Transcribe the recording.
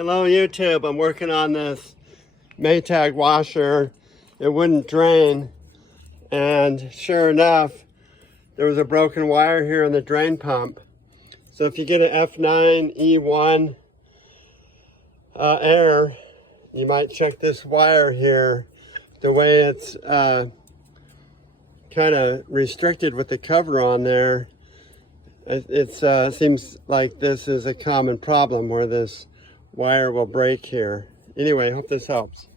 Hello YouTube, I'm working on this Maytag washer. It wouldn't drain, and sure enough, there was a broken wire here in the drain pump. So if you get an F9E1 air, you might check this wire here. The way it's kind of restricted with the cover on there, it seems like this is a common problem where this wire will break here. Anyway, hope this helps.